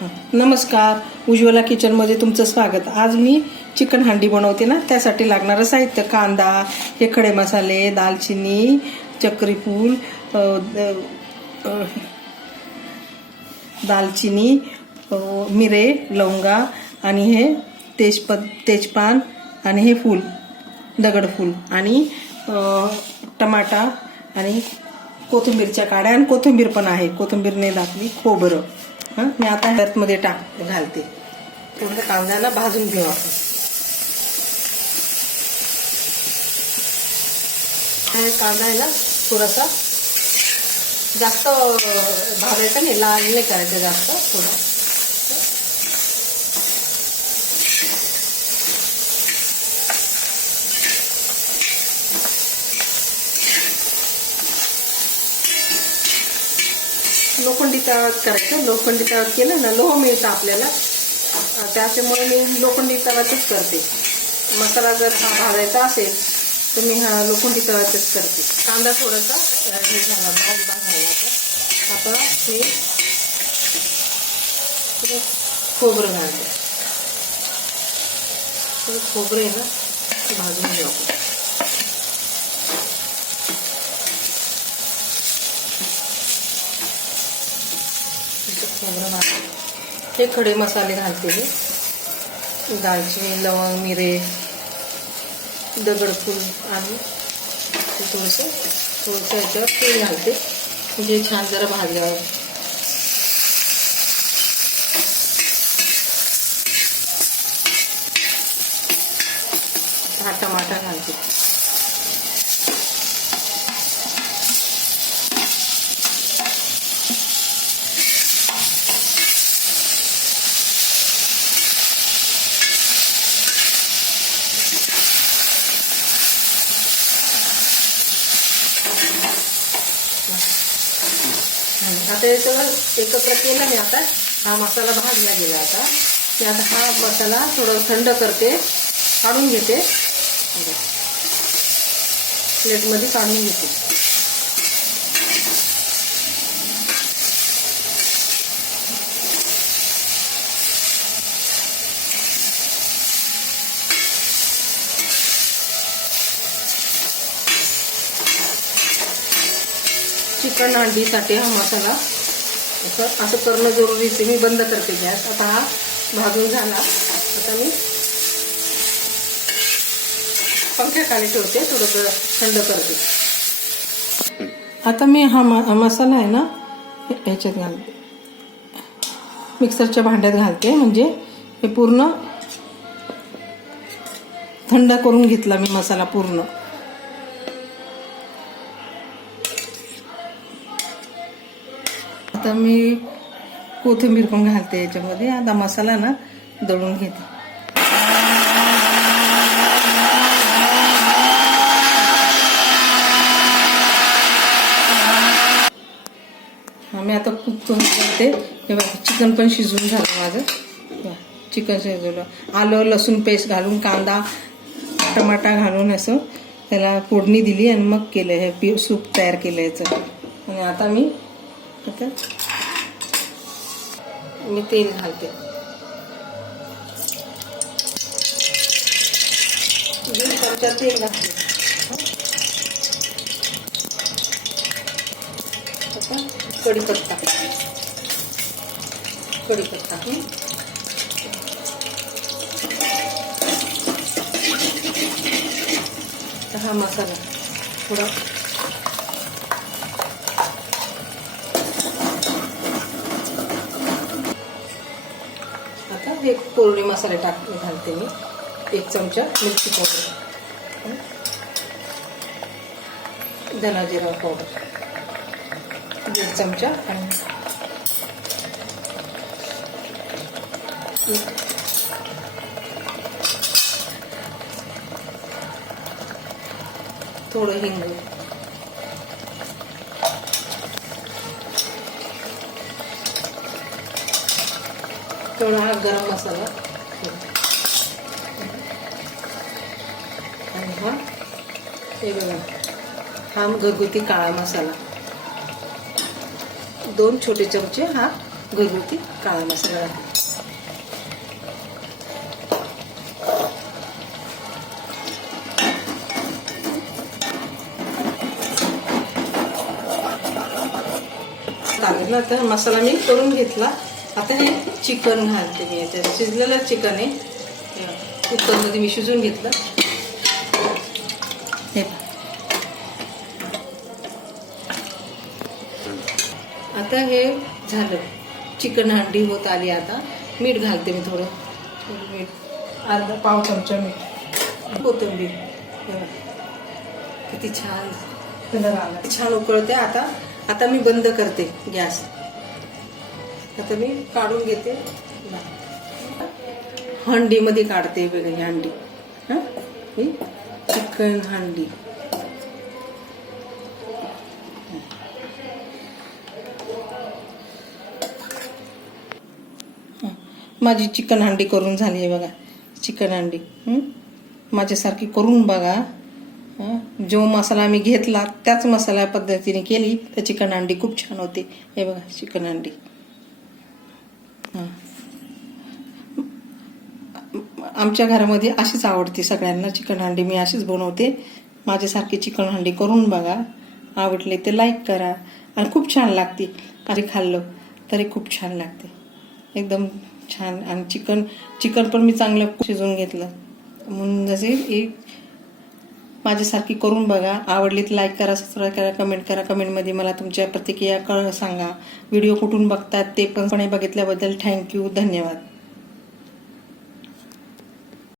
नमस्कार, उज्ज्वला किचनमध्ये तुमचं स्वागत। आज मी चिकन हांडी बनवते ना, त्यासाठी लागणारं साहित्य: कांदा, हे खडे मसाले, दालचिनी, चक्रीफूल, दालचिनी, मिरे, लवंगा आणि हे तेजपान आणि हे फूल, दगडफूल आणि टमाटा आणि कोथिंबीरच्या काड्या आणि कोथिंबीर पण आहे, कोथिंबीर नाही घातली, खोबरं। मी आता ह्यामध्ये घालते। थोडं कांद्याला भाजून घेऊ आपण। कांदा आहे ना थोडासा जास्त भाजायचा नाही, लाल नाही करायचं जास्त, थोडा लोखंडी तव्यात करायचं। लोखंडी तव्यात केलं ना लोह मिळतं आपल्याला, त्याच्यामुळे मी लोखंडी तव्यातच करते। मसाला जर हा भाजायचा असेल तर मी हा लोखंडी तव्यातच करते। कांदा थोडासा हे झाला भाजायला, आता हे खोबरं घालते। खोबरं आहे ना भाजून घेऊ आपण। हे खडे मसाले घालते मी, दालचिनी, लवंग, मिरे, दगडफूल आणि थोडंसं याच्यावर तेल घालते, म्हणजे छान जरा भाजल्यावर। हा टमाटा घालते। आता याच्यावर एकत्र केलं मी। आता हा मसाला भाजला गेला। आता मी हा मसाला थोडं थंड करते, काढून घेते, प्लेटमध्ये काढून घेते। चिकन हांडीसाठी हा मसाला असं करणं जरुरीच आहे। मी बंद करते गॅस। आता हा भाजून झाला, आता मी पंख्याखाली ठेवते, थोडं थंड करते। आता मी हा मसाला आहे ना ह्याच्यात घालते, मिक्सरच्या भांड्यात घालते, म्हणजे हे पूर्ण थंड करून घेतला मी मसाला पूर्ण। आता मी कोथिंबीर पण घालते याच्यामध्ये। आता मसाला ना दळून घेते। मी आता कुक करून घालते। हे बघा चिकन पण शिजवून झालं माझं। चिकन शिजवलं, आलं लसूण पेस्ट घालून, कांदा टमाटा घालून असं त्याला फोडणी दिली आणि मग केलं हे सूप तयार केलं याचं। आणि आता मी तेल घालते, 2 चमचा तेल घालते। आता कढीपत्ता हा मसाला थोडा हे कोरडे मसाले घालते मी, 1 चमचा मिरची पावडर, धना जिरा पावडर 1 चमचा आणि थोडं हिंग, थोडा हा गरम मसाला आणि हे बघा हा घरगुती काळा मसाला, 2 छोटे चमचे हा घरगुती काळा मसाला घालते. सांगितलं तर मसाला मी करून घेतला. आता हे चिकन घालते मी याच्यात. शिजलेलं चिकन आहे, कुकरमध्ये मी शिजून घेतलं. हे आता हे झालं, चिकन हंडी होत आली. आता मीठ घालते मी, थोडं मीठ, अर्धा पाव चमचा मीठ, कोथिंबीर. किती छान कलर आला, छान उकळते. आता मी बंद करते गॅस. आता मी काढून घेते, हंडीमध्ये काढते वेगळी हंडी. ही चिकन हंडी. माझी चिकन हंडी करून झाली आहे बघा. चिकन हंडी माझ्यासारखी करून बघा. जो मसाला मी घेतला त्याच मसाला पद्धतीने केली तर चिकन हंडी खूप छान होते. हे बघा चिकन हंडी. आमच्या घरामध्ये अशीच आवडते सगळ्यांना चिकन हंडी. मी अशीच बनवते. माझ्यासारखी चिकन हंडी करून बघा. आवडले ते लाईक करा. आणि खूप छान लागते. आणि खाल्लं तरी खूप छान लागते, एकदम छान. आणि चिकन पण मी चांगलं शिजवून घेतलं. म्हणून जसे माझ्यासारखी करून बघा. आवडली तर लाईक करा, सबस्क्राईब करा, कमेंट करा. कमेंटमध्ये मला तुमच्या प्रतिक्रिया सांगा. व्हिडिओ कुठून बघतात ते पण बघितल्याबद्दल थँक्यू, धन्यवाद.